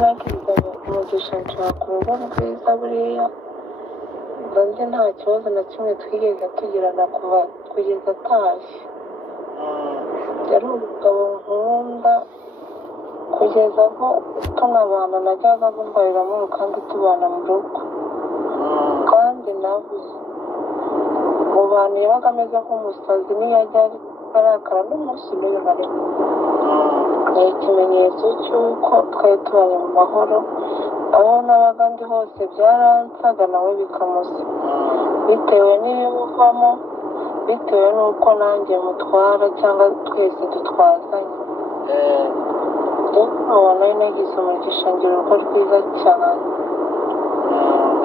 nari nagize umugisha nshaka urugo rwiza buriya nzi nta kibazo na kimwe twigeze tugirana kuva kugeza atashye. yari umugabo nkunda kugeza aho tunabana najyaga mbariramo kandi tubana mu rugo. kandi nawe mu bantu yabaga ameze nk'umusazi niyo ajya arakara n'umunsi n'uyu barimo. ni ikimenyetso cy'uko twari tubanye mu mahoro, aho nabaga ndi hose byaransaga nawe bikamusa, bitewe n'ibimuvamo, bitewe n'uko nanjye mutwara cyangwa twese dutwazanye. rero nari nagize umugisha ngira urugo rwiza cyane.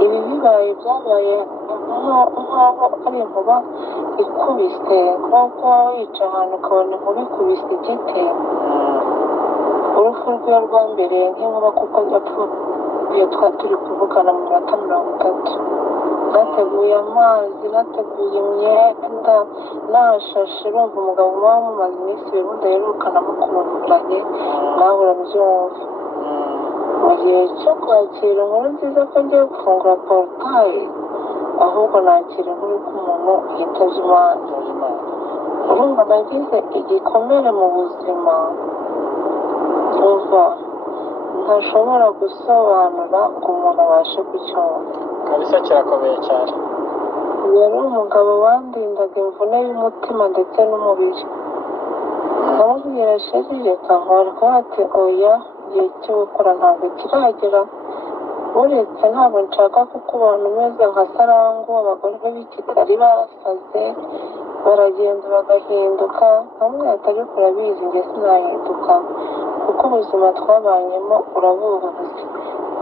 ibi bibaye byabaye nk'aho ari inkuba ikubise, nk'uko waba wica ahantu ukabona inkuba ikubise igiti. urupfu rwiwe rwambereye nk'inkuba kuko yapfuye twari turi kuvugana mu minota 30. nateguye amazi, nateguye imyenda, nashashe. urumva umugabo muba mumaze iminsi ibiri mudaherukana mukumburanye, nawe urabyumva. mu gihe cyo kwakira inkuru nziza ko ngiye gufungura porutaye, ahubwo nakira inkuru k'umuntu yitabye Imana. urumva nagize igikomere mu buzima umva ntashobora gusobanura ngo umuntu abashe kucyumva. kabisa kirakomeye cyane. yari umugabo wandindaga imvune y'umutima ndetse n'umubiri. nkamubwira sheri reka nkora, ati oya, igihe cyo gukora ntabwo kiragera. uretse ntabwo nshaka kukubona umeze nka Sarangu. abagore b'i Kigali barasaze, baragenda bagahinduka. nkamwe atari kurabizi njye sinahinduka kuko ubuzima twabanyemo urabuzi.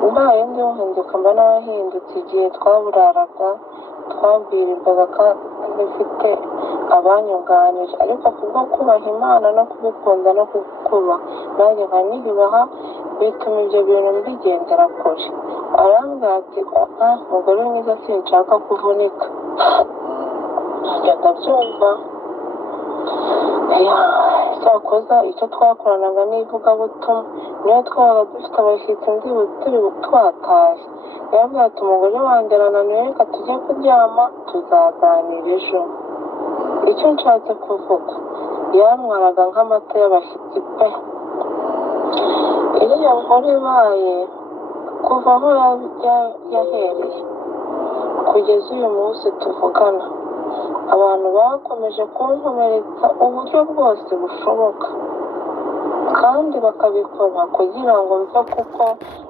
mbaye ndi uhinduka mba n'abahindutse. igihe twaburaraga twabwirirwaga kandi mfite abanyunganira, ariko kubwo kubaha Imana no kubikunda no kukuba nanjye nkaniyubaha bituma ibyo bintu mbigendera kure. arambwira ati umugore mwiza sinshaka kuvunika. njya ndabyumva. cyakoza icyo twakoranaga n'ivugabutumwa, niyo twabaga dufite abashyitsi turi twatashye, yabwira ati umugore wanjye arananiwe, reka tujye kuryama tuzaganira ejo. icyo nshatse kuvuga, yantwaraga nk'amata y'abashyitsi pe. iriya nkuru ibaye kuva aho yahereye kugeza uyu munsi tuvugana, abantu bakomeje kunkomeretsa uburyo bwose bushoboka, kandi bakabikora kugira ngo mve, kuko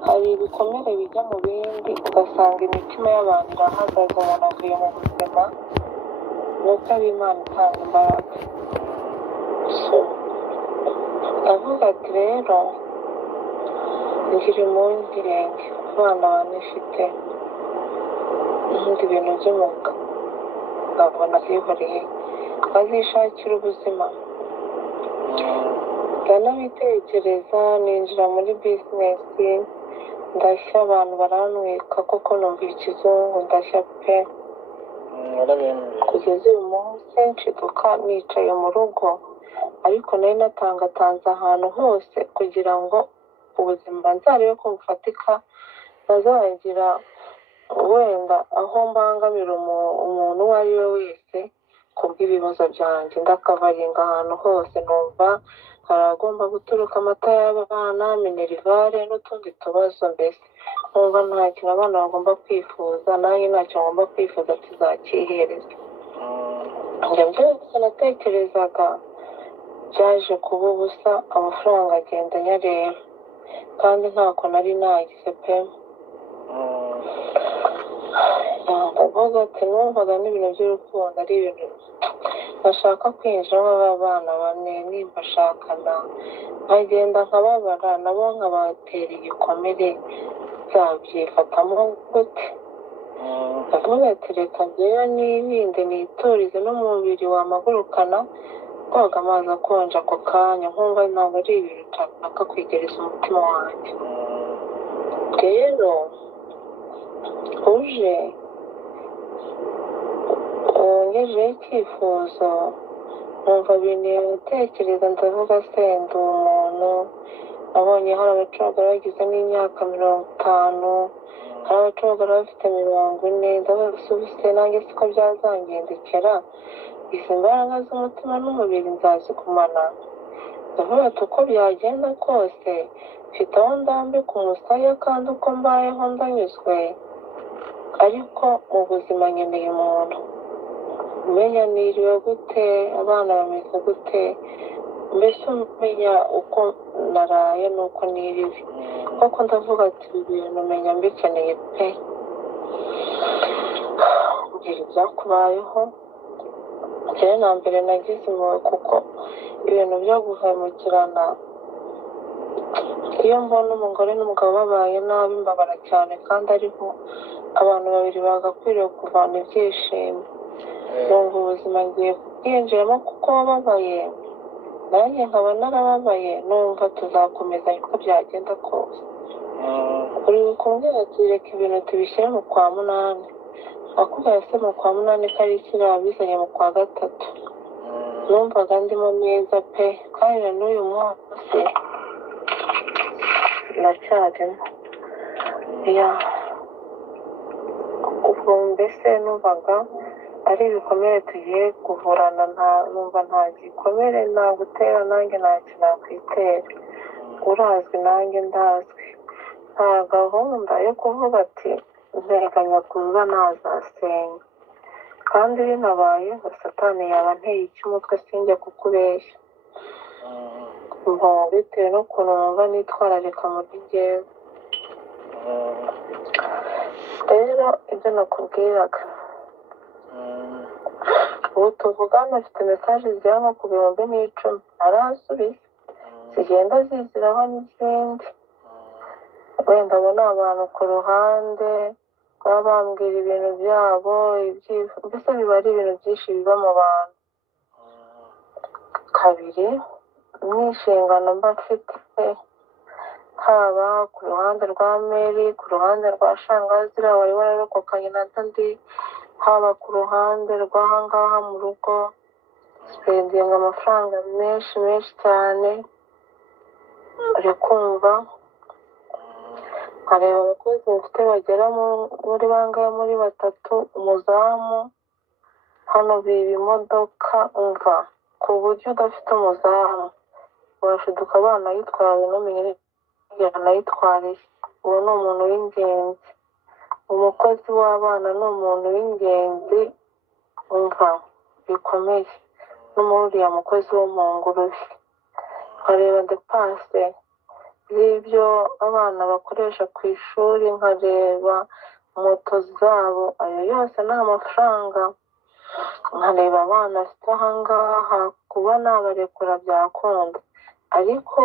hari ibikomere bijya mu bindi ugasanga imitima y'abantu irahagaze, umuntu avuye mu buzima. nuko ari Imana itanga imbaraga. ndavuga ati rero ngira impungenge abana banifite ibindi bintu by'umwuga nkabona byihoreye bazishakira ubuzima. ndanabitekereza ninjira muri bizinesi, ndashya. abantu baranwika kuko numva ikizungu, ndashya pe. kugeza uyu munsi nshiduka nicaye mu rugo, ariko nari natangatanze ahantu hose kugira ngo ubuzima nzarebe ko bufatika, ntazagira wenda aho mbangamira umuntu uwo ari we wese kubw'ibibazo byanjye. ndakavaringa ahantu hose, numva haragomba guturuka amata y'abana, minerivare n'utundi tubazo. mbese numva nta kintu abana bagomba kwifuza, nanjye ntacyo ngomba kwifuza tuzakihereza. ibyo byose natekerezaga byaje kuba ubusa, amafaranga agenda anyareba, kandi ntako nari nagize pe. ndavuga ati numvaga n'ibintu by'urukundo ari ibintu bashaka kwinjiramo. abana bane nimba ashakana, nkagenda nkababara, nabo nkabatera igikomere, byabyifatamo gute? ndavuga ati reka njyewe nirinde, niturize n'umubiri wamagurukana koga amazi akonje ako kanya, nkumva ntabwo ari ibintu nshaka kwigereza umutima wanjye. rero uje ngejeho icyifuzo, numva binteye gutekereza. ndavuga se ndi umuntu nabonye hari abacogora bagize n'imyaka 50, hari abacogora bafite 40, ndabaza ubuse nanjye siko byazangendekera, izi mbaraga z'umutima n'umubiri nzazigumana. ndavuga ati uko byagenda kose mfite aho ndambika umusaya kandi uko mbayeho ndanyuzwe, ariko mu buzima nkeneye umuntu umenya niriwe gute, abana bameze gute, mbese umenya uko naraye n'uko niriwe. kuko ndavuga ati ibi bintu umenya mbikeneye pe. mbwira ibyakubayeho. mbere na mbere nagize impuhwe kuko ibintu byo guhemukirana, iyo mbona umugore n'umugabo babaye nabi mbabara cyane, kandi ariho abantu babiri bagakwiriye kuvana ibyishimo. numva ubuzima ngiye kubwinjiramo kuko wababaye, nanjye nkaba narababaye, numva tuzakomeza uko byagenda kose. uri kumbwira ati reka ibintu tubishyire mu kwa munani. nakubwira se mu kwa munani ko ari ikiriya bizanye mu kwa gatatu. numvaga ndimo neza pe, kandi na n'uyu munsi ndacyarimo. ubwo mbese numvaga ari ibikomere tugiye kuvurana, numva nta gikomere nagutera nanjye ntacyo nakwitera, urazwi nanjye ndazwi. nta gahunda yo kuvuga ati nteganya kuza nazasenga, kandi binabayeho satani yaba anteye icy'umutwe sinjye kukubeshya. bitewe n'ukuntu numva nitwararika muri jyewe. rero ibyo nakubwiraga, ubu tuvugana afite mesaje zigera nko ku 10,000 arasubiza, zigenda ziziraho n'izindi. wenda abo ni abantu ku ruhande baba bambwira ibintu byabo, mbese biba ari ibintu byinshi biba mu bantu. kabiri, n'inshingano mba mfite, haba ku ruhande rwa Mary, ku ruhande rwa shangazi wari wararokokanye na Dandi, haba ku ruhande rw'ahangaha mu rugo, spendinga amafaranga menshi cyane. uri kumva, nkareba abakozi mfite bagera muri bangahe, muri 3, umuzamu, hano biba imodoka, umva ku buryo udafite umuzamu washiduka abana yitwaye n'umenye yanayitwariye. uwo ni umuntu w'ingenzi, umukozi w'abana ni umuntu w'ingenzi, umva bikomeye, n'umuriya mukozi wo mu ngurube. nkareba depase z'ibyo abana bakoresha ku ishuri, nkareba moto zabo, ayo yose ni amafaranga. nkareba abana afite ahangaha, kuba nabarekura byakunda, ariko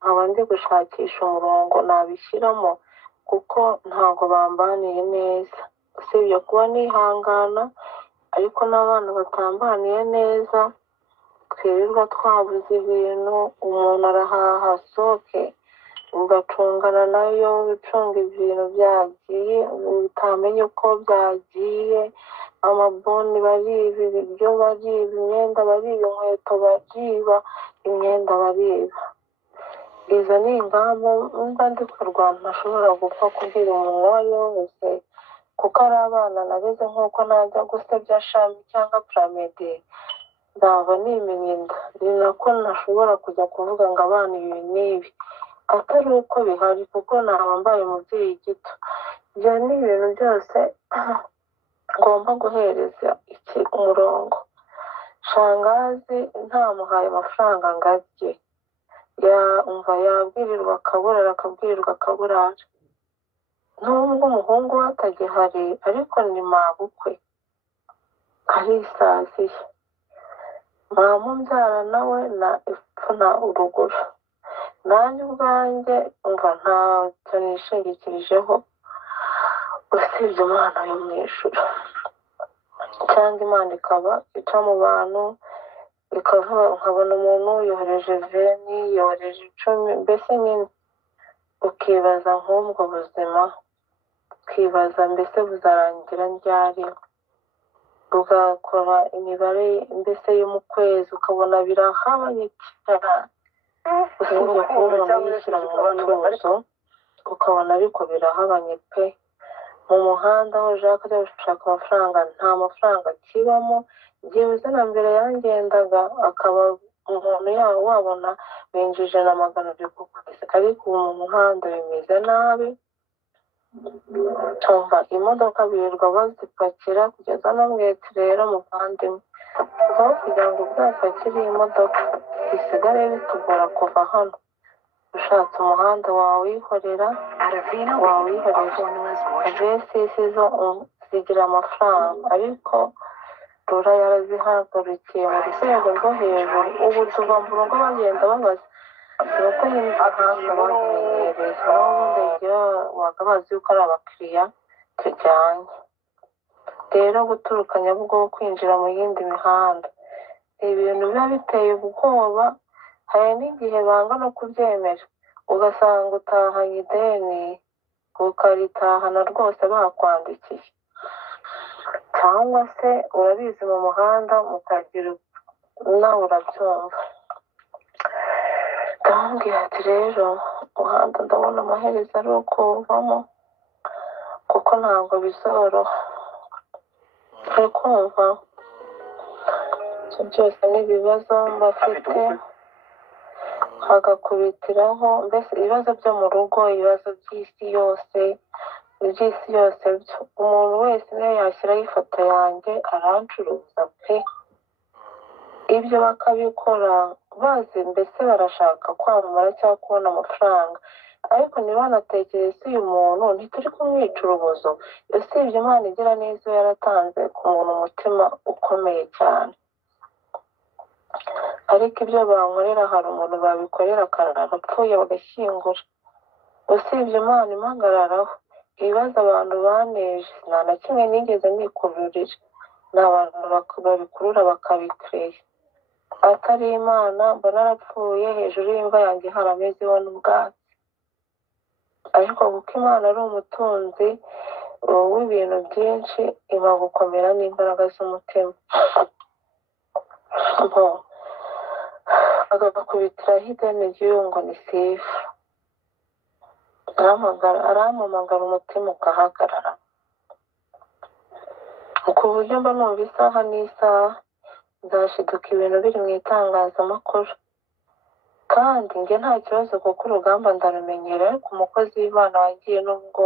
nkaba ndi gushakisha umurongo nabishyiramo, kuko ntabwo bambaniye neza. usibye kuba nihangana, ariko n'abana batambaniye neza, twirirwa twabuze ibintu, umuntu arahaha asohoke, ugacungana nayo, ucunga ibintu byagiye utamenye uko byagiye, amaboni bariba, ibiryo bariba, imyenda bariba, inkweto bariba, imyenda bariba. izo ni ingamba mba ndi kurwana, ntashobora gupfa kubwira umuntu uwo ari we wese, kuko ari abana nareze. nk'uko najya gusebya shami cyangwa Pramedi, nzaba nimenye inda. ni nako ntashobora kujya kuvuga ngo abana ibi n'ibi, atari uko bihari, kuko naba mbaye umubyeyi gito. ibyo ni ibintu byose ngomba guhereza umurongo. shangazi ntamuhaye amafaranga ngo arye, umva yabwirirwa akaburara, akabwirirwa akaburara. nubwo umuhungu we atagihari, ariko ni mabukwe arisaziye. mama umbyara nawe na ipfuna uruguru. nanjye ubwanjye umva ntacyo nishingikirijeho usibye Imana yo mu ijuru, cyangwa Imana ikaba ica mu bantu ikavuga, nkabona umuntu yohereje 20, yohereje 10, mbese nyine ukibaza nk'ubwo buzima, ukibaza mbese buzarangira ryari. ugakora imibare mbese yo mu kwezi ukabona birahabanye cyane, usibye kuba umuntu yishyira mu mutuzo ukabona ariko birahabanye pe. Mu muhanda aho ushaka ajya gushaka amafaranga nta mafaranga akibamo, byibuze na mbere yangendaga akaba umuntu yawo wabona winjije na 200 ku kwezi, ariko ubu mu muhanda bimeze nabi. Tumva imodoka birirwa bazipakira kugeza no mwete rero muvandimwe, aho kugira ngo uzapakire iyi modoka bisigare bitugora kuva hano. Ushatse umuhanda wawihorera vesisi zo zigira amafaranga, ariko rura yarazihagurukiye mu rwego rwo hejuru. Ubu tuva mu rugo bagenda babaza nuko nyine umuhanda bazimenyereye, n'ubundi igihe wakabazi yuko ari abakiriya tujyanye. Rero guturuka Nyabugogo kwinjira mu yindi mihanda ibintu biba biteye ubwoba. Hari n'igihe banga no kubyemera, ugasanga utahanye ideni ukaritahana rwose bakwandikiye, cyangwa se urabizi mu muhanda mukagira nawe urabyumva. ndamubwira ati rero umuhanda ndabona amaherezo ari ukuvamo kuko ntabwo bizoroha. uri kumva ibyo byose n'ibibazo mbafite, hagakubitiraho mbese ibibazo byo mu rugo, ibibazo by'isi yose, iby'isi yose byo. Umuntu wese niyo yashyiraho ifoto yanjye arancuruza pe. Ibyo bakabikora bazi mbese barashaka kwamamara cyangwa kubona amafaranga, ariko ntibanatekereze uyu muntu ntituri kumwica urubozo. usibye Imana igira neza yaratanze ku muntu umutima ukomeye cyane, ariko ibyo bankorera hari umuntu babikorera akarara apfuye bagashyingura. usibye Imana impagararaho, ibibazo abantu baneje nta na kimwe nigeze nikururira, ni abantu babikurura bakabikireye. atari Imana mbona arapfuye hejuru y'imva yanjye haramezeho n'ubwatsi. ariko kuko Imana ari umutunzi w'ibintu byinshi, iba gukomera n'imbaraga z'umutima. agakubitiraho ideni ry'uyu ngo ni sifu, arampamagara umutima ugahagarara, ku buryo mba numva isaha n'isaha nzashiduka ibintu biri mu itangazamakuru. kandi njye nta kibazo kuko urugamba ndarumenyera, ariko umukozi w'Imana wagiye nubwo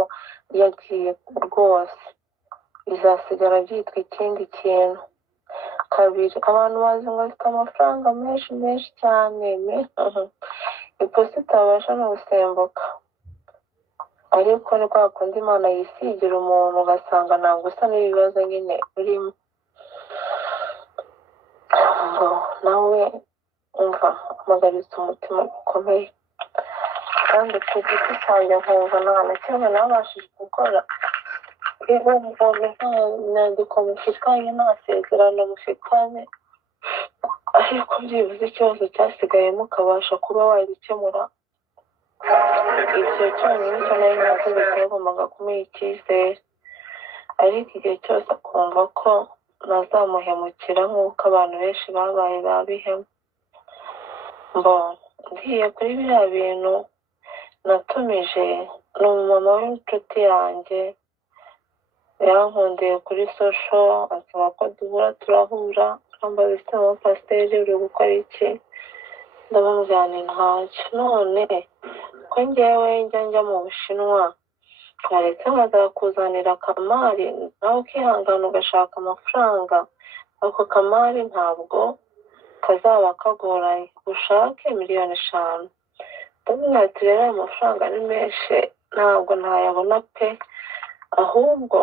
yagiye rwose bizasigara byitwa ikindi kintu. kabiri, abantu bazi ngo afite amafaranga menshi menshi cyane, iposita itabasha no gusembuka. ariko ni kwa kundi Imana yisigira umuntu ugasanga ntabwo usa n'ibibazo nyine urimo. ngo nawe umva amagariza umutima ukomeye, kandi ku giti cyanjye nkumva nta na kimwe nabashije gukora. iyo mbonye nta nyandiko mufitanye, nta sezerano mufitanye, ariko byibuze ikibazo cyasigayemo ukabasha kuba wagikemura, igihe cyonyine icyo nari nakoze cyagombaga kumuha icyizere. ariko igihe cyose akumva ko nazamuhemukira nk'uko abantu benshi babaye babihemu. ngiye kuri biriya bintu natumije, ni umumama w'inshuti yanjye yankundiye kuri sosho, ansaba ko duhura turahura, arambaza ese mama pasiteri uri gukora iki? ndabamubwira nti ntacyo. none ko njyewe njya mu Bushinwa, waretse nkazakuzanira Kamari nawe ukihangana ugashaka amafaranga. ako Kamari ntabwo kazaba kagoranye, ushake 5 miliyoni. ndabona ati rero ayo mafaranga ni menshi, ntabwo ntayabona pe, ahubwo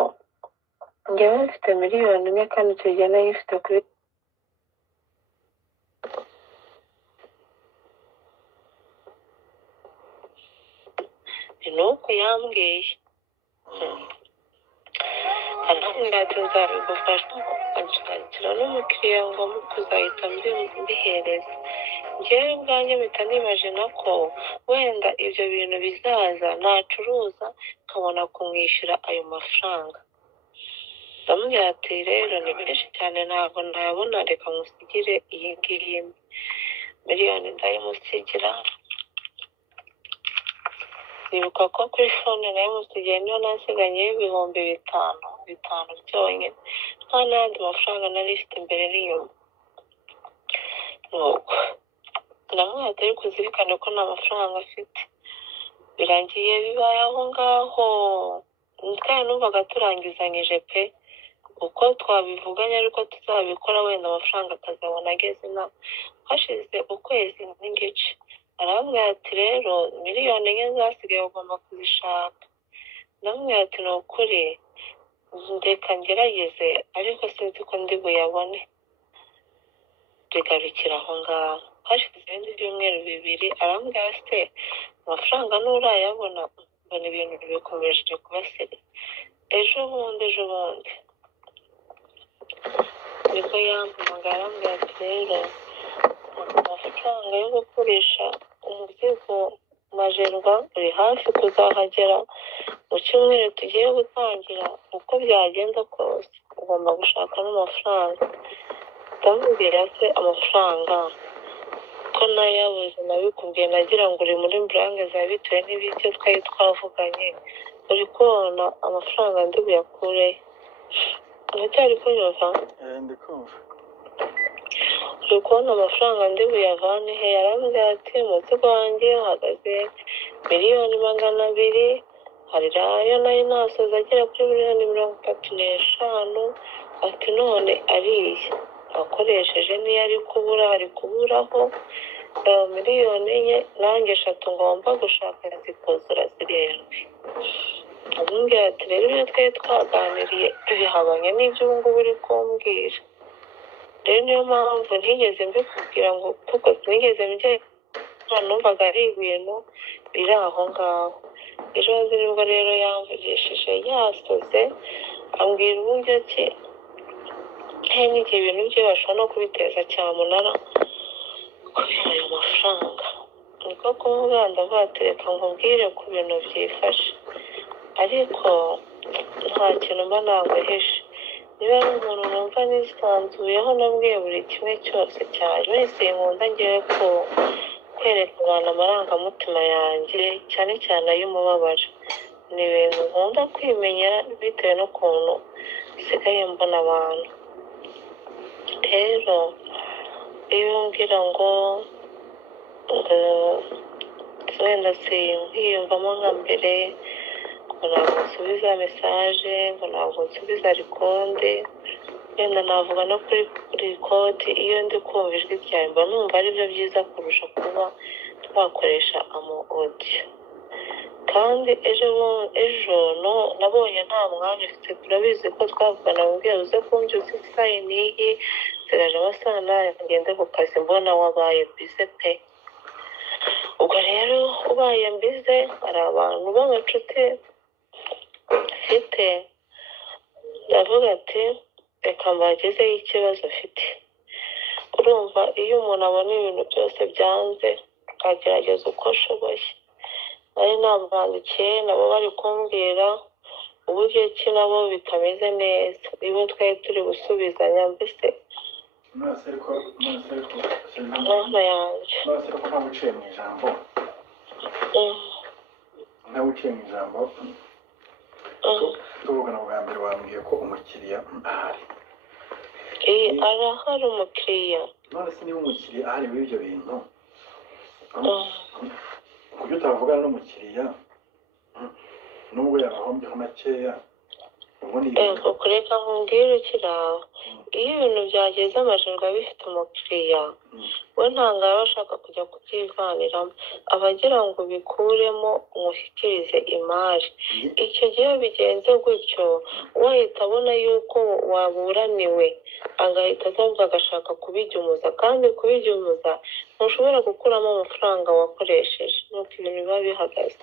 njyewe mfite 1 miliyoni kandi icyo gihe nayo ifite kuri ni uko yambwiye. arambwira ati nzabigufasha, anshakira n'umukiriya ngo kuzahita mbihereza. njyewe ubwanjye mpita nibajina ko wenda ibyo bintu bizaza nacuruza nkabona kumwishyura ayo mafaranga. ndamubwira ati rero ni benshi cyane ntabwo nayabona, reka musigire iyi ngiyi. miliyoni ndayimusigira. Nibuka ko kuri fone nayimusigiye niyo nasiganye y'ibihumbi bitanu byonyine, nta n'ayandi mafaranga nari ifite imbere n'inyuma. Nuko namwe atari kuzirikana ko nta mafaranga afite, birangiye bibaye aho ngaho. Kandi numvaga turangizanyije pe, uko twabivuganye ariko tuzabikora wenda amafaranga akazabona ageze inaha. Hashize ukwezi n'igice arambwira ati rero miliyoni enye zasigaye ugomba kuzishaka. Ndamubwira ati ni ukuri ndeka ngerageze ariko sinzi ko ndi buyabone. Bigarukira aho ngaho. Hashize ibindi byumweru bibiri arambwira se amafaranga nturayabona? Mbona ibintu bikomeje kuba seri. Ejo bundi nibwo yampamagaye arambwira ati rero amafaranga yo gukoresha umuzigo Majerwa uri hafi kuzahagera mu cyumweru tugiye gutangira. Uko byagenda kose ugomba gushaka n'amafaranga. Ndamubwira se amafaranga ko nayabuze nabikubwiye, nagira ngo uri muri burange za bitewe n'ibyo twari twavuganye. Uri kubona amafaranga ndi buyakure? Uracyari kunyumva? Ndi kumva. Uri kubona amafaranga ndi buyavane he? Yarambwira ati umuzigo wanjye uhagaze miliyoni 200, hari ayo nayo nasoza agera kuri miliyoni 35. Ati none ariye akoresheje niyo ari kuburaho miliyoni enye, nanjye 3 ngomba gushaka zikuzura 7. Amubwira ati rero ibyo twari twaganiriye bihabanye n'ibyo ubu ngubu uri kumbwira. Rero niyo mpamvu ntigeze mbikubwira ngo kuko sinigeze numvaga ari ibintu biri aho ngaho. Ejo nibwo rero yamvugishije yasoze ambwira uburyo ki n'igihe ibintu bye bashobora no kubiteza cyamunara kubera ayo mafaranga. Niko kuvuga ndavuga ati reka nkubwire ku bintu byifashe, ariko nta kintu mba naguhishe. Niba ari umuntu numva nisanzuyeho nabwiye buri kimwe cyose cyane, wese nkunda ngewe ko kwerekana amarangamutima yanjye cyane cyane ay'umubabaro. Ni ibintu nkunda kwimenyera bitewe n'ukuntu nsigaye mbona abantu. Rero iyo umbwira ngo wenda nkiyumvamo nka mbere, ngo ntabwo nsubiza mesaje, ngo ntabwo nsubiza rikonde, wenda navuga no kuri kode. Iyo ndi kumva ijwi ryawe mba numva ari byo byiza kurusha kuba twakoresha audio. Kandi ejo nabonye nta mwanya ufite, turabizi ko twavugana mubwira uze kumbyutsa isaha n'iyi, nsigaje amasaha ngende ku kazi, mbona wabaye bize pe. Ubwo rero ubaye mbize hari abantu b'abacuti mfite, ndavuga ati reka mbagezeho ikibazo afite. Urumva iyo umuntu abona ibintu byose byanze akagerageza uko ashoboye. Nari nabandikiye nabo bari kumbwira uburyo ki nabo bitameze neza, nibo twari turi gusubizanya. Mbese Mwese ariko mwana yanjye ntawe uciye mu ijambo. Ntawe uciye mu ijambo. Tuvugana bwa mbere wambwiye ko umukiriya ahari. Arahari umukiriya. None se niba umukiriya ahari w'ibyo bintu, kuburyo utavugana n'umukiriya nubwo yabahombyeho makeya, kureka nkubwire ukiri aho. Iyo ibintu byageze Majerwa bifite umukiriya, we ntabwo aba ashaka kujya kubyivaniramo, abagira ngo bikuremo umushyikirize imari. Icyo gihe bigenze gutyo wahita abona yuko waburaniwe, agahita azavuga agashaka kubijyumuza, kandi kubijyumuza ntushobora gukuramo amafaranga wakoresheje. Nuko ibintu biba bihagaze.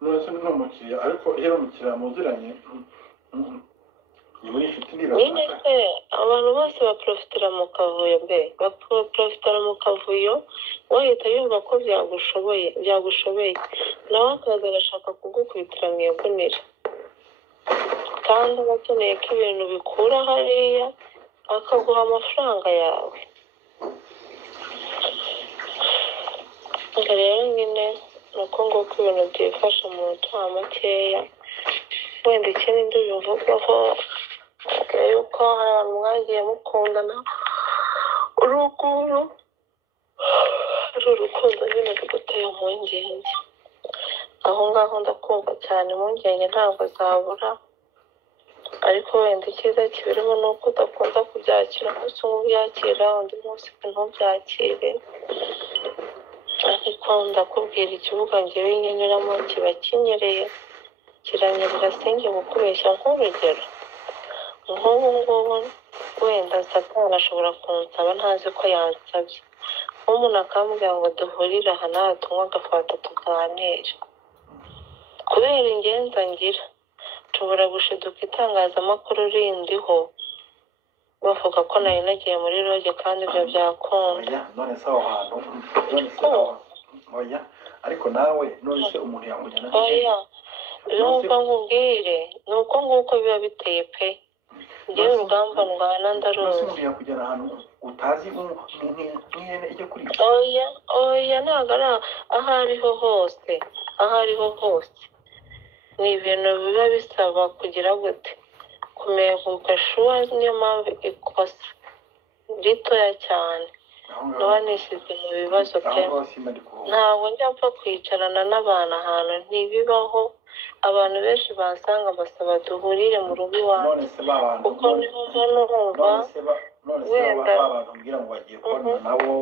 None se ni umukiriya, ariko iyo umukiriya muziranye nyine se abantu bose baprofitira mu kavuyo baprofitira mu kavuyo, wahita yumva ko byagushobeye nawe akaza agashaka kugukubitira mu igunira, kandi aba akeneye ko ibintu bikura hariya akaguha amafaranga yawe. Ubwo rero nyine ni uko nguko ibintu byifashe mu mutima makeya. Wenda ikindi ndibivugaho yuko hari abantu mwagiye mukundana urukundo ari urukundo nyine ruguteye impungenge. Aho ngaho ndakumva cyane, impungenge ntabwo zabura, ariko wenda icyiza kibirimo ni uko udakunda kubyakira. Umunsi umwe ubyakira, undi munsi ntubyakire. Ariko ndakubwira ikibuga njyewe nyenyeramo kiba kinyereye, kiranyerera sinjye gukubeshya. Nk'urugero nk'ubu ngubu wenda Satani ashobora kunsaba ntazi ko yansabye, nk'umuntu akambwira ngo duhurire aha nawe tunywe agafanta tuganire. Kubera ingenza ngira nshobora gushiduka itangazamakuru rindiho bavuga ko nari nagiye muri roge kandi ibyo byakunda. None se aho hantu oya, ariko nawe none se umuntu yakujyana oya nubwo nkubwire ni uko nguko biba biteye pe. Njyewe urugamba ndwana ndaruzi. umuntu yakujyana ahantu utazi nk'ihene ijya kuri oya ntabwo ari aho ariho hose, aho ariho hose ni ibintu biba bisaba kugira gute kumenya ugashuwa. Niyo mpamvu ikosa ritoya cyane niba nishyize mu bibazo pe. Ntabwo njya mpfa kwicarana n'abantu ahantu, ntibibaho. Abantu benshi basanga basaba duhurire mu rugo iwawe kuko niho mbona urumva wenda abantu mbwira ngo bagiye kubona nabo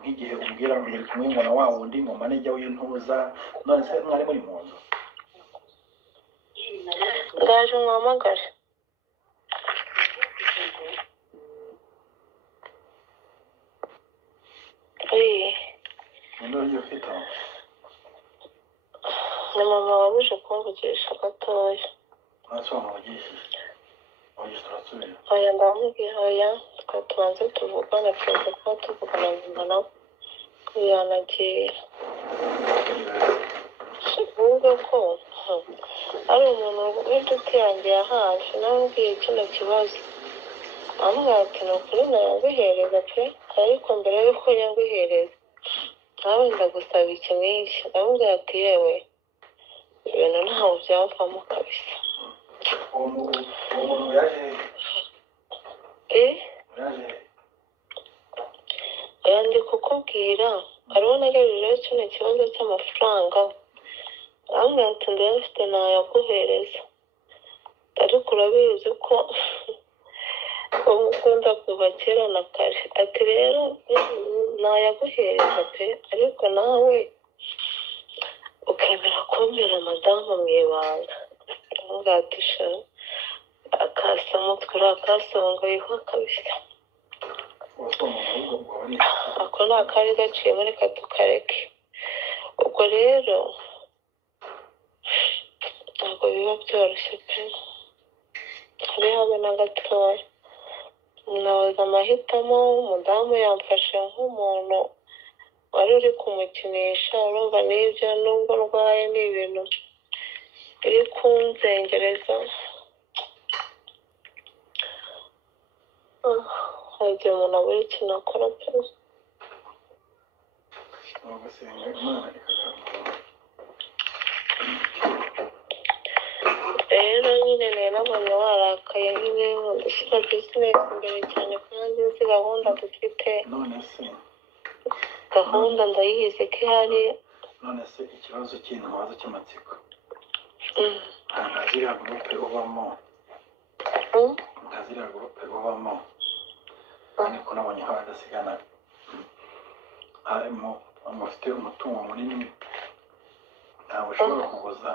nk'igihe umbwira ngo uri kumwe ngo na wa wundi ngo manejya w'intuza. None se mwari muri mu nzu? ngaje umuhamagare. Ni mama wabuje kumvugisha gatoya. Oya ndamubwira oya tubanze tuvugane, tuza kuba tuvugana nyuma nawe yanagiye. Uvuga ko ari umuntu w'inshuti yanjye yahaje, namubwiye kino kibazo amubwira ati ni ukuri nayaguhereza pe, ariko mbere y'uko yaguhereza nawe ndagusaba iki n'iki. Ndamubwira ati yewe ibintu ntaho byavamo kabisa. umuntu yaje oya ndi kukubwira hariho nagejejeho kino kibazo cy'amafaranga. Arambwira ati ndayafite nayaguhereza, ariko urabizi ko umukunda kuva kera na kare. Ati rero nayaguhereza pe, ariko nawe ukemera kumbera madamu mu ibanga. Ndamubwira ati sha akasamutwe urakasongoyeho kabisa. Ako ni akari gaciyemo reka tukareke. Ubwo rero ntabwo biba byoroshye pe, habe habe na gatoya. Nabuze amahitamo, umudamu yamfashe nk'umuntu wari uri kumukinisha. Urumva n'ibyo nubwo ndwaye ni ibintu biri kunzengereza. Hari igihe umuntu abura ikintu akora pe. Rero nyine nabonye warakaye, nyine ndashyira bizinesi imbere cyane kandi nzi gahunda dufite. Gahunda ndayizi ko ihari. None se ikibazo cy'intwaza cy'amatsiko nka ziriya gurupe ubamo ariko nabonye aho hadasigana harimo mufite umutungo munini, ntabwo ushobora kuguza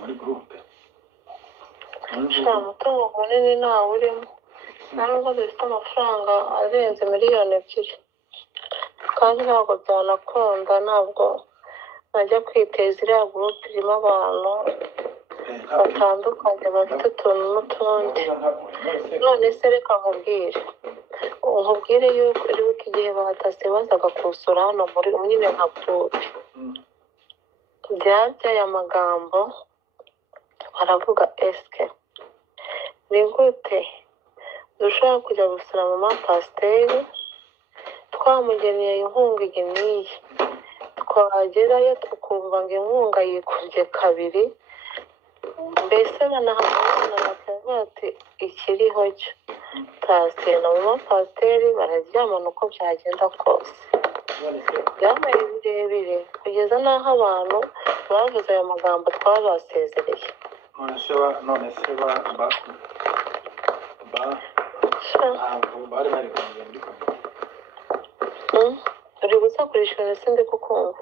muri gurupe. nta mutungo munini ntawe urimo, nta nubwo dufite amafaranga arenze miliyoni 2, kandi ntabwo byanakunda. Ntabwo najya kwiteza iriya gurupe irimo abantu batandukanye bafite utuntu n'utundi. None se reka nkubwire yuko uribuka igihe batase bazaga kusura hano muri nyine nka gurupe, byabyaye amagambo baravuga esike ni gute dushobora kujya gusura mama pasiteri twamugeneye inkunga iyi n'iyi, twagerayo tukumva ngo inkunga yikubye kabiri, mbese banahamagara bakavuga ati ikiriho cyo pasiteri na mama pasiteri bararyamana uko byagenda kose. Byabaye birebire kugeza n'aho abantu bavuze ayo magambo twabasezereye. none se ntabwo bari bari kongera muri komite. Uri gusakurisha ndetse ndi kukumva.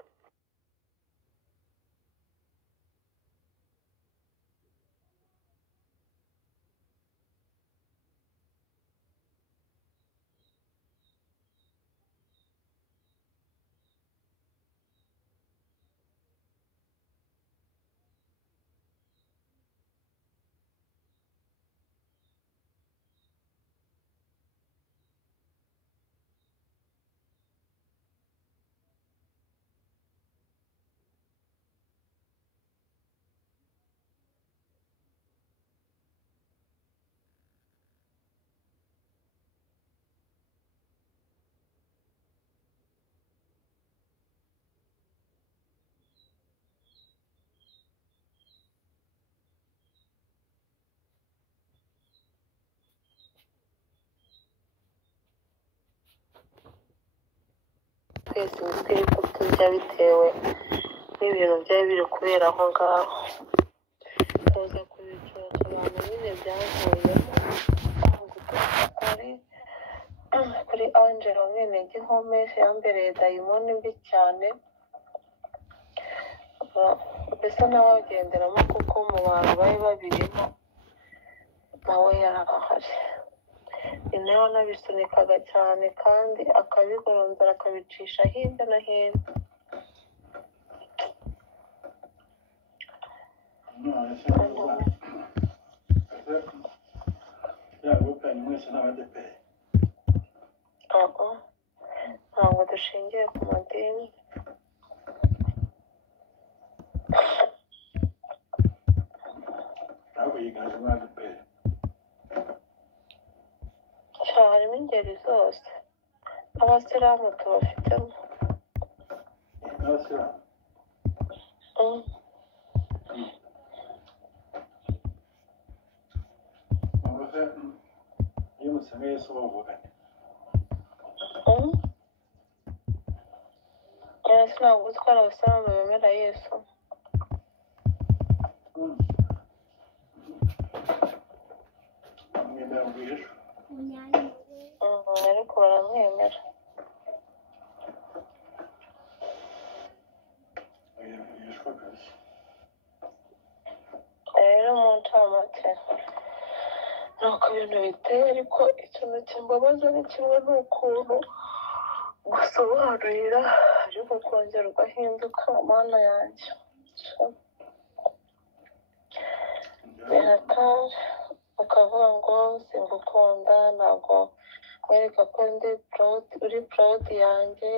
Twese imitwe y'uko turya bitewe n'ibintu byari biri kubera aho ngaho. Tuza kubicara abantu nyine byavuyemo kuri Angela mwene Gihome yambereye dayimoni mbi cyane, mbese n'abagenderamo kuko mu bantu bari babirimo nawe yari ahari. Niho nabisunikaga cyane kandi akabigoronzora akabicisha hirya no hino. Ntabwo dushingiye ku madini. ntabwo yiganje muri ADEPR. Harimo ingeri zose, abasilamu tubafitemo. Abasilamu iyo musanga Yesu bavuganye. Ntabwo utwara abasilamu bemera Yesu. Mwemera rwihishwa. Ariko baramwemera. Rwihishwa kabisa. Rero mu ncamake ni uko ibintu biteye, ariko ikintu kimbabaza ni kimwe n'ukuntu gusobanurira ariko kongera ugahinduka mana yanjye. Bihatari ukavuga ngo singukunda, ntabwo wereka ko uri proud yanjye,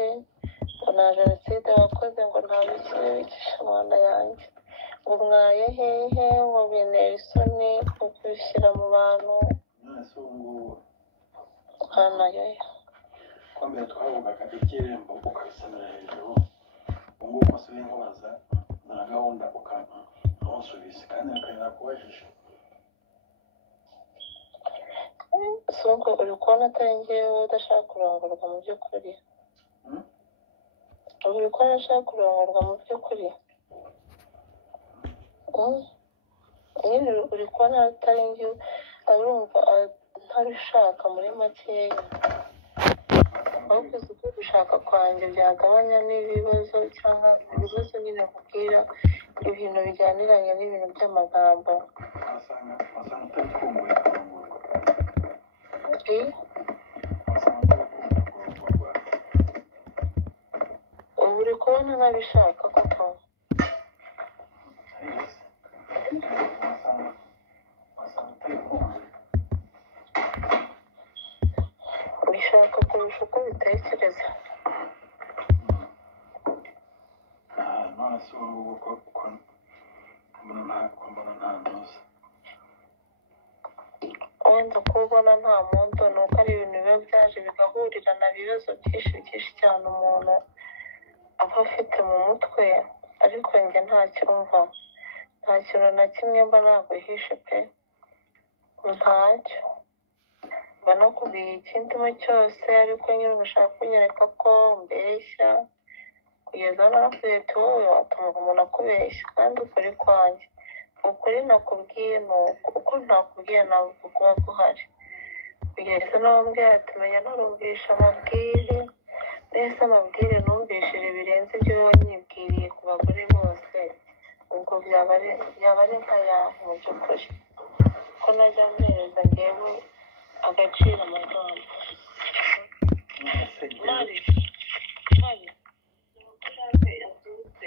ngo nta jenoside wakoze, ngo nta bikibigisha mana yanjye, ngo mwaye hehe, ngo bintera isoni kubishyira mu bantu. Nonese ubu ngubu Hano yoyo ko mbere twavugaga iby'irembo ukabisamira hejuru, ubu ngubu umunsi w'inkubaza na gahunda ukansubiza kandi akanyura kubajije. si ubwo uri kubona atari njyewe udashaka kurongorwa mu by'ukuri? Uri kubona ashaka kurongorwa mu by'ukuri? Nyine uri kubona atari njyewe, urumva ntabishaka muri makeya, ahubwo si uko gushaka kwanjye byagabanya n'ibibazo, cyangwa ibibazo nyine nkubwira ibintu bijyaniranye n'ibintu by'amagambo. wasanga utabikumbuye kurongorwa. Ubu uri kubona ntabishaka kuko bishaka kurusha uko bitekereza. None se ubu ngubu ko mbona nta ntuza. Wenda kubona nta muntu ni uko ari ibintu biba byaje bigahurirana ibibazo byinshi cyane umuntu aba afite mu mutwe, ariko njye ntacyumva, nta kintu na kimwe mba naguhishe pe, ntacyo. mba nakubwiye ikindimo cyose, ariko nyine ushaka kunyereka ko mbeshya, kugeza narakubwiye ati wowe watuma umuntu akubeshya, kandi ukuri kwanjye, ukuri nakubwiye ni uko ntakubwiye ntabwo kuba guhari. kugeza n'abambwiye ati menya ntarumvisha amabwire, nese amabwire numvishije birenze ibyo wanyibwiriye ku bagore bose, ubwo byaba ari nk'ayahe mu by'ukuri, ko najya mpereza njyewe agaciro amagambo. mari ntabwo yazutse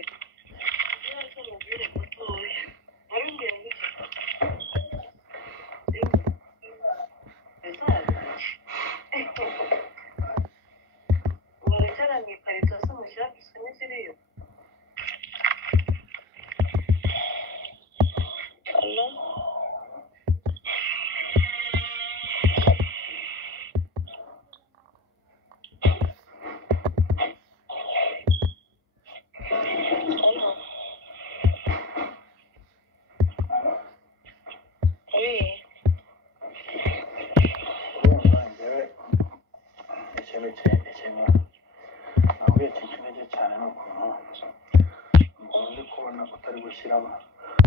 yaje mubwire mutoya arambwira ngo baracyara mu ikarito se mushyira gusa n'iziriyo. Hello?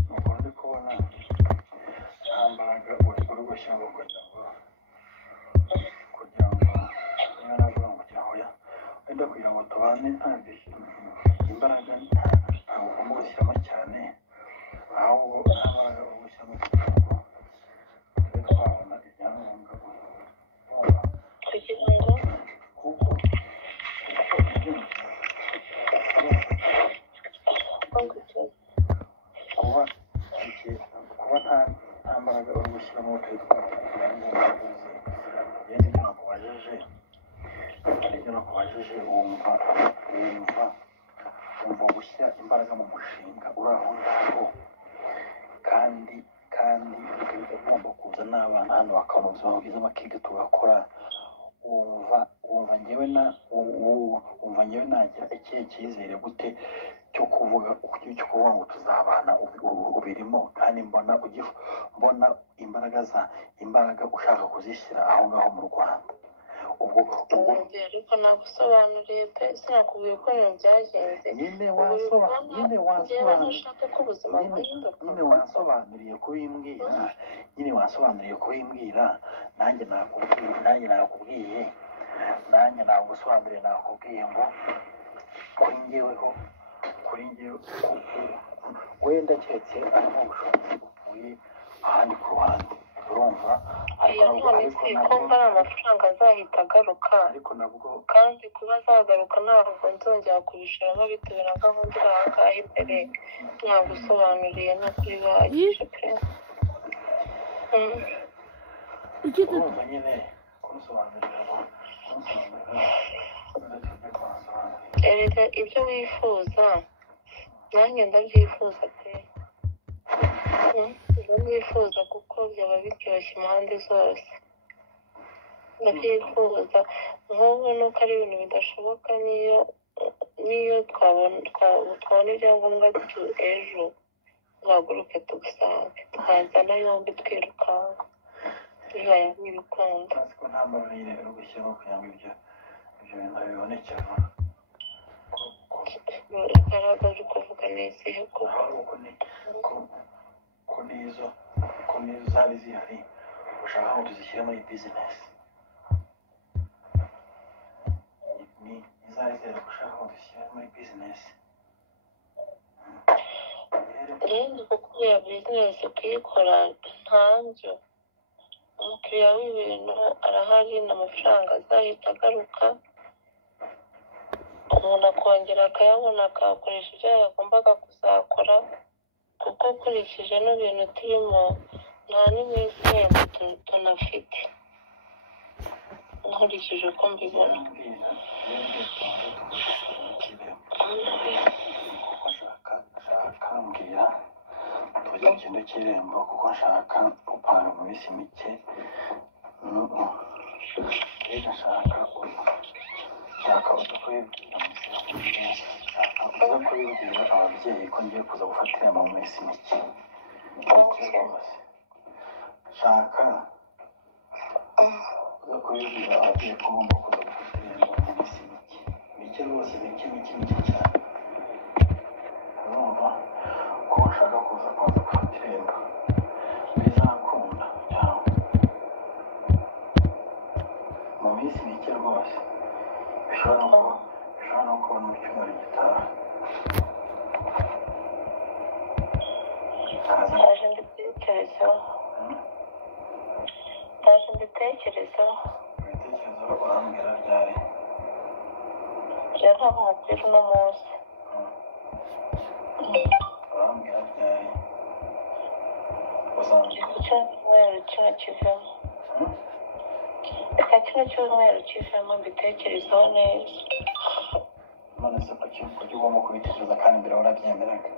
nuko ndi kubona nta mbaraga uri gushyiramo kugira ngo niba navuga ngo kugira ngo wenda kugira ngo tubane nta imbaraga ntabwo ugomba gushyiramo cyane, ahubwo nta mbaraga uri gushyiramo kugira ngo tube twabona ibyangombwa kugira ngo kuko kuba nta mbaraga uri gushyiramo tube twabona ibyangombwa ibindi byo nakubajije wumva gushyira imbaraga mu mushinga uri aho ngaho, kandi ugomba kuza n'abana hano bakabona ubuzima bwiza bakiga tugakora, wumva njyewe nagira ikihe cyizere gute cyo kuvuga ngo tuzabana ubirimo, kandi mbona imbaraga ushaka kuzishyira aho ngaho mu Rwanda. ariko nagusobanuriye pe, sinakubwiye uko ibintu byagenze. nyine wansobanuriye kubimbwira, nanjye nakubwiye ngo kuri njyewe wenda keretse arimo ubushobozi buvuye ahandi ku ruhande, urumva, ko mbara amafaranga azahita agaruka, ariko nabwo kandi kuba azagaruka ntabwo nzongera kubishoramo bitewe na gahunda iri aha ngaha imbere. Nagusobanuriye no kuri bahagije pe. urumva nyine kumusobanurira erega ibyo wifuza nanjye ndabyifuza pe, ndabyifuza kuko byaba biryoshye impande zose, ndabyifuza. nk'ubu nuko ari ibintu bidashoboka, niyo twabona ibyangombwa ejo duhaguruke tugusange tukazana yombi twirukanka bibaye nk'ibikunda. ko nta mbaraga nyine uri gushyiramo kugira ngo ibyo bintu bibonekemo, bigaragaje kuvuga neza ko n'izo zari zihari ushaka ngo tuzishyire muri bizinesi, ni izari zihari ushaka ngo tuzishyire muri bizinesi. rero kubera bizinesi kuyikora ntabyo, umukiriya w'ibintu arahari, n'amafaranga azahita agaruka, umuntu akongera akayabona akayakoresha ibyo yagombaga kuzakora, kuko ukurikije n'ibintu turimo nta n'iminsi yenda tunafite, nkurikije uko mbibona. ashaka mbwira tujya mu kintu cy'irembo, kuko nshaka gupanga mu minsi mike, rero nshaka uza kubibwira uza kubibwira ababyeyi ko ngiye kuza gufata irembo mu minsi mike rwose shaka uza kubibwira ababyeyi ko ngomba kuza gufata irembo mu minsi mike rwose mike cyane urumva ko ushaka kuza gufata irembo bizakunda cyangwa mu minsi mike rwose bishobora no kubona mu cyumweru gitaha ndaje mbitekerezaho urambwira ryari rero ntabwo umupira uno munsi urambwira ryari uzambwira ku cyumweru kino kivemo reka kino cyumweru kivemo mbitekerezaho neza none se kuki ugomba kubitekereza kandi mbere warabyemeraga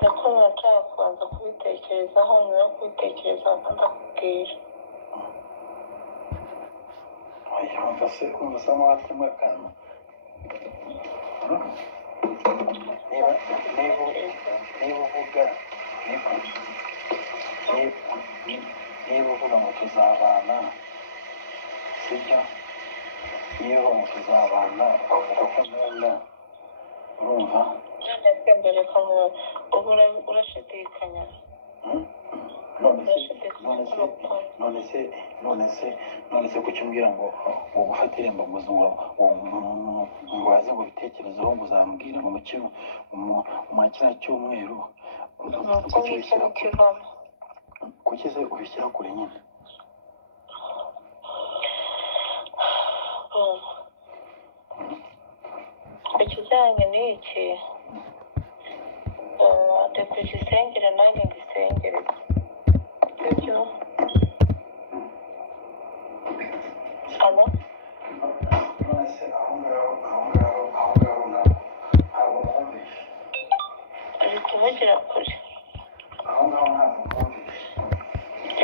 niko nashaka kubanza kubitekerezaho nyuma yo kubitekerezaho ndakubwira wumva se nk'uwatemwe akanwa niba uvuga ngo tuzabana sibyo niba uvuga ngo tuzabana uvuga ko nkunda urumva ubu urashidikanya none se kuki umbwira ngo gufata irembo ngo waze ngo bitekerezeho ngo uzambwire ngo mu kiriya cyumweru kuki se ubishyira kure nyine ku kijyanye n'iki reka ugisengere nanjye ngisengere sibyo hano none se aho ngaho ntabwo mwumvishe ari kuvugira kure aho ngaho ntabwo mwumvishe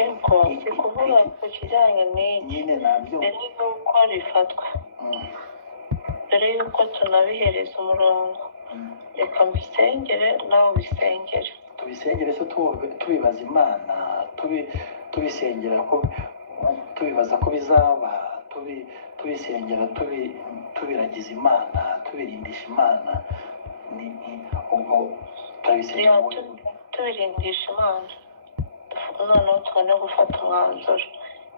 ariko si kuvuga ku kijyanye n'iki nyine nabyo mbere y'uko bifatwa mbere y'uko tunabihereza umurongo reka mbisengere nawe ubisengere tubisengere se tubibaza imana tubisengera ko tubibaza ko bizaba tubisengera tubiragiza imana tubirindisha imana ubwo turabisengera tubirindisha imana noneho tubone gufata umwanzuro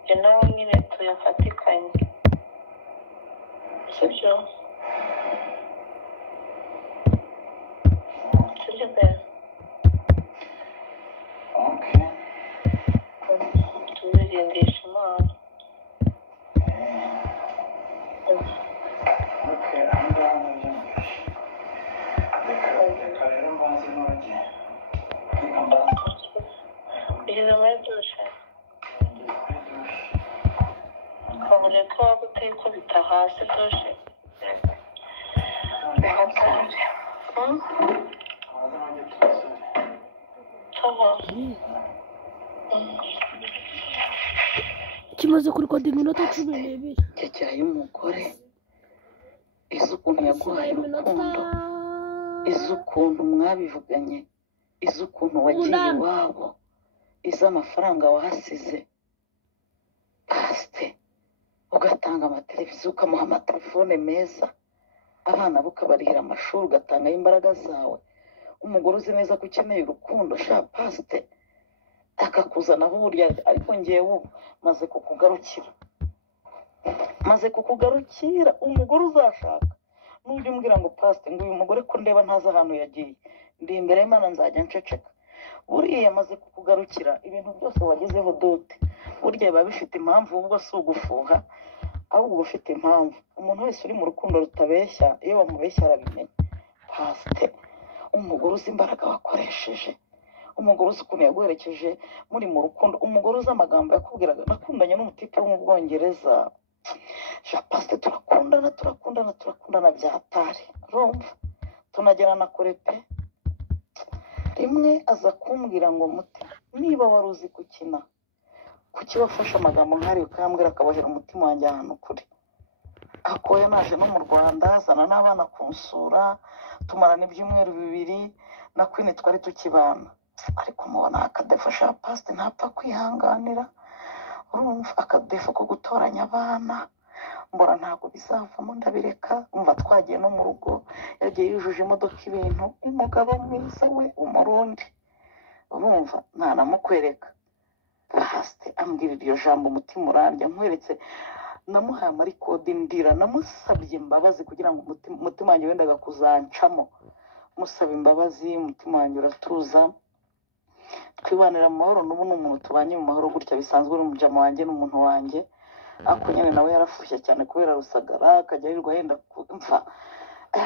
ibyo nawe nyine tuyafatikanye sibyo sibyo mbere tubirindisha imana aho ngaho nabyumvishe reka rero mbanze nogeye reka mbanze ugeze muri dushe ukabona ko waba utayikubita hasi dushe bihatari kimaze kurikodinga iminota 12 cyakira y'umugore izi ukuntu yaguhaye urukundo izi ukuntu mwabivuganye izi ukuntu wagiye iwabo izi amafaranga wahasize pasite ugatanga amateleviziyo ukamuha amatelefone meza abana bukabarihira amashuri ugatangaho imbaraga zawe umugore uzi neza ko ukeneye urukundo sha pasite akakuzana burya ariko ngewe ubu maze kukugarukira umugore uzashaka n'ujya umbwira ngo pasite ngo uyu mugore ko ndeba ntazi ahantu yagiye ndi imbere y'Imana nzajya nceceka buriya maze kukugarukira ibintu byose wagezeho dote burya biba bifite impamvu ubwo si ugufuha ahubwo ufite impamvu umuntu wese uri mu rukundo rutabeshya iyo bamubeshya arabimenya pasite umugore uzi imbaraga wakoresheje umugore uzi ukuntu yaguherekeje muri mu rukundo umugore uzi amagambo yakubwiraga nakundanye n'umutipe wo mu Bwongereza ja pasite turakundana byatari rumva tunagerana kure pe rimwe aza kumbwira ngo muti niba wari uzi gukina kuki wafashe amagambo nk'ariyo ukayambwira akabohera umutima wanjye ahantu kure akoye naje no mu Rwanda azana n'abana kunsura tumarana ibyumweru 2 na Queen twari tukibana ariko mubona akadefasha past ntapfa kwihanganira urumva akadefo ko gutoranya abana mbora ntabwo bizavamo ndabireka umva twagiye no mu rugo yagiye yujuje imodoka ibintu umugabo mwiza we umurundi urumva ntanamukwereka past ambwira iryo jambo umutima urandya nkweretse namuhaye amarikodi ndira namusabye imbabazi kugira ngo umutima wanjye wendaga kuzancamo musaba imbabazi umutima wanjye uratuza twibanira mu mahoro n'ubu n'umuntu tubanye mu mahoro gutya bisanzwe n'umujama wanjye n'umuntu wanjye ako nyine nawe yarafushye cyane kubera Rusagara akajya yirirwa yenda kumva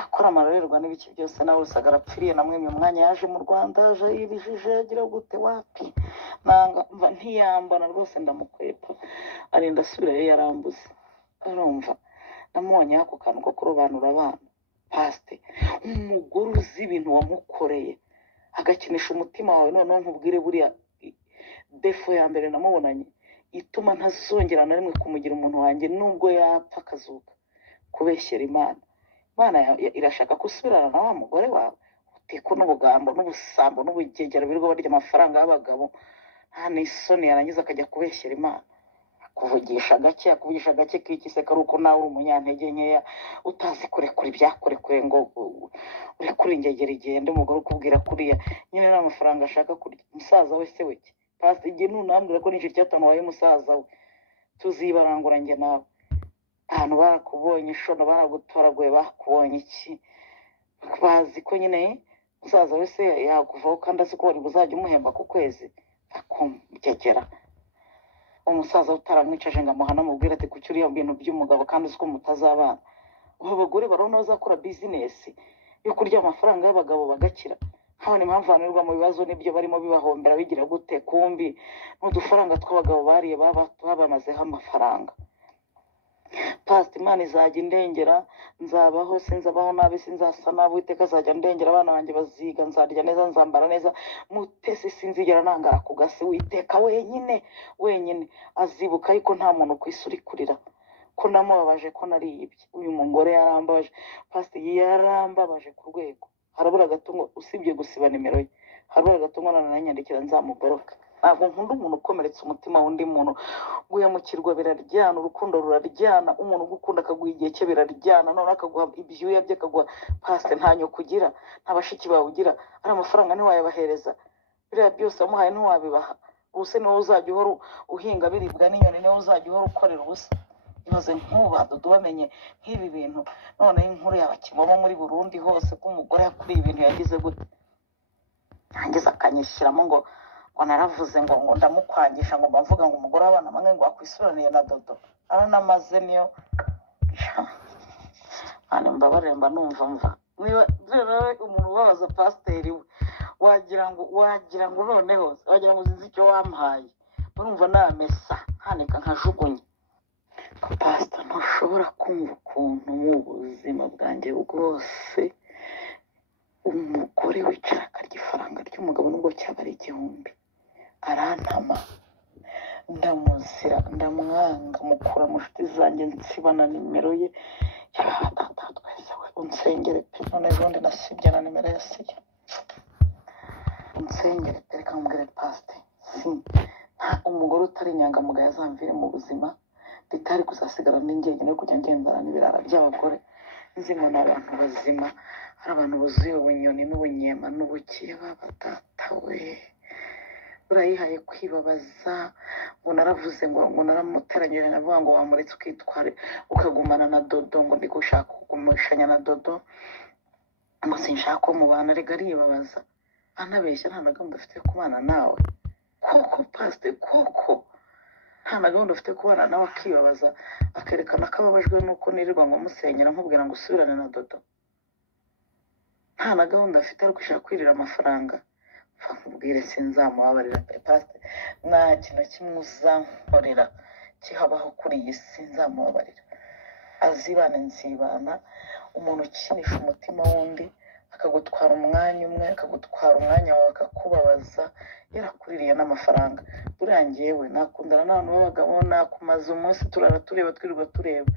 akora amarorerwa n'ibiki byose nawe Rusagara apfiriye namwemye umwanya yaje mu Rwanda aje yirijije agira gute wapi nanga mva ntiyambana rwose ndamukwepa arinda asubirayo yarambuze urumva namubonye ako kantu ko kurobanura abana paste umugore uzi ibintu wamukoreye agakinisha umutima wawe noneho nkubwire buriya defo ya mbere namubonanye ituma ntazongera na rimwe kumugira umuntu wanjye nubwo yapfa akazuka kubeshyera Imana irashaka kusubirana na wa mugore wawe uteko n'ubugambo n'ubusambo n'ubugegera birirwa barya amafaranga y'abagabo nta n'isoni yarangiza akajya kubeshyera Imana kuvugisha gake k'ikise kari uko nawe uri umunyantege nkeya utazi kurekura ibyakurekure ngo urekure ingegera igende umugore ukubwira kuriya nyine n'amafaranga ashaka kurya umusaza we se weke pasi igihe nunambwira ko n'icyo cyatanu wabaye umusaza we tuzibarangura njye nawe ahantu barakubonye ishono baragutoraguye bakubonye iki bazi ko nyine umusaza we se yakuvaho kandi azi ko wari buzajya umuhemba ku kwezi akumugegera umusaza utaramwicaje ngo amuhana amubwira ati kuki uriya bintu by'umugabo kandi uzi ko mutazabana abo bagore barabona bazakora bizinesi yo kurya amafaranga y'abagabo bagakira habona impamvu bananirwa mu bibazo n'ibyo barimo bibahombera bigira gute kumbi n'udufaranga tw'abagabo bariye babamazeho amafaranga past Imana izajya indengera nzabaho sinzabaho nabi sinzasa nabi Uwiteka azajya ndengera abana banjye baziga nzarya neza nzambara neza mutesi sinzigera nangara ku gasi Uwiteka wenyine azibuka ariko nta muntu kwisuri kurira ko namubabaje ko nariyibye uyu mugore yarambabaje past yarambabaje ku rwego harabura gatungo usibye gusiba nimero ye harabura gatungo nananyandikira nzamuboroka ntabwo nkunda umuntu ukomeretsa umutima w'undi muntu guyamukirwa biraryana urukundo ruraryana umuntu ugukunda akaguha igihe cye biraryana none akaguha ibyuya bye akaguha past ntanyo kugira nta bashiki bawe ugira ari amafaranga ntiwayabahereza biriya byose wamuhaye ntiwabibaha ubuse niwo uzajya uhora uhinga biribwa n'inyoni niwo uzajya uhora ukorera ubusa imaze nk'ubadodo bamenye nk'ibi bintu noneho inkuru yabakimamo muri Burundi hose ko umugore yakuriye ibintu yagize gute yangiza akanyishyiramo ngo naravuze ngo ndamukwangisha ngo mbavuga ngo umugore w'abana bamwe ngo akwisuraniye na dodo aranamaze niyo ane mbabarire mba numva niba rero umuntu ubabaza pasiteri we wagira ngo noneho wagira ngo uzize icyo wampaye urumva namesa nkanika nkajugunye pasita ntushobora kumva ukuntu mu buzima bwanjye bwose umugore wicara akarya ifaranga ry'umugabo nubwo cyaba ari 1000 arantama ndamuzira ndamwanga mukura mu nshuti zanjye nsibana nimero ye twese we unsengere pe none ubundi nasibye na nimero ya siya unsengere pe reka mubwire pasite nta umugore utari inyangamugayo azamvire mu buzima bitari kuzasigara n'ingenyine kujya ngendana n'ibirara by'abagore nzi ngo ni abantu bazima hari abantu buzuye ubunyoni n'ubunyema n'ubukiye babatatawe urayihaye kwibabaza ngo naravuze ngo naramuteranyije navuga ngo wamuretse ukitware ukagumana na dodo ngo ndi gushaka kugumishanya na dodo ngo sinshaka ko mubana rega aribabaza anabeshya nta na gahunda ufite kubana nawe koko pasite koko nta na gahunda ufite kubana nawe akibabaza akerekana ko ababajwe nuko nirirwa ngo musenyera nkubwira ngo usubirane na dodo nta na gahunda afite ari gushaka kwirira amafaranga nkubwire sinzamubabarira pasite nta kintu kimwe uzankorera kihabaho kuri iyi si nzamubabarira azibane nzibana umuntu ukinisha umutima w'undi akagutwara umwanya umwe, akagutwara umwanya wawe, akakubabaza, yarakuririye n'amafaranga. buriya njyewe nakundana n'abantu b'abagabo, nakumaze umunsi turara tureba, twirirwa tureba,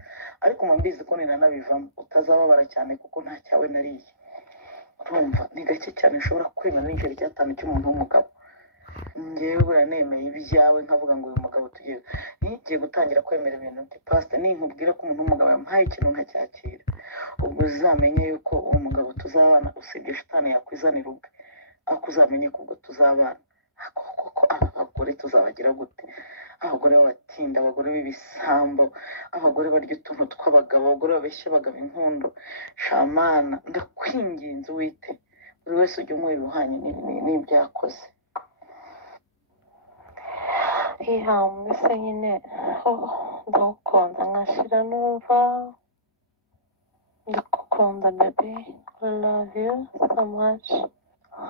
ariko mba mbizi ko ninanabivamo utazababara cyane kuko nta cyawe nariye. urumva ni gake cyane ushobora kwemera n'igiceri cy'atanu cy'umuntu w'umugabo. njyewe buriya nemeye ibyawe nkavuga ngo uyu mugabo nigiye gutangira kwemera ibintu bye pasite, ninkubwira ko umuntu w'umugabo yamuhaye ikintu nkacyakira, ubwo uzamenye yuko uwo mugabo tuzabana, usibye shitani yakwizanira ubwe, ariko uzamenye ko ubwo tuzabana. koko aba bagore tuzabagira gute? abagore b'abatinda, abagore b'ibisambo, abagore barya utuntu tw'abagabo, abagore babeshya abagabo inkundo. shamana ndakwinginze wite buri wese ujya umuha ibihwanye n'ibyo yakoze. mbese nyine ndagukunda nkashira numva ndagukunda baby. I love you so much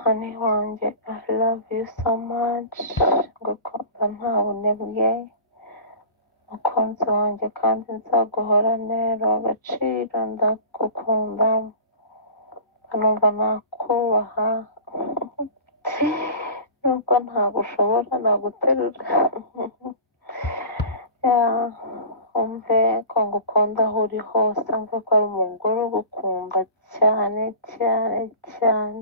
honey wanjye, I love you so much. ngukunda nta bunebwe mukunzi wanjye, kandi nzaguhora nero agaciro. ndagukunda numva nakubaha nubwo ntagushobora naguterura. umve ko ngukunda aho uri hose, umve ko ari umugore ugukunda cyane cyane cyane.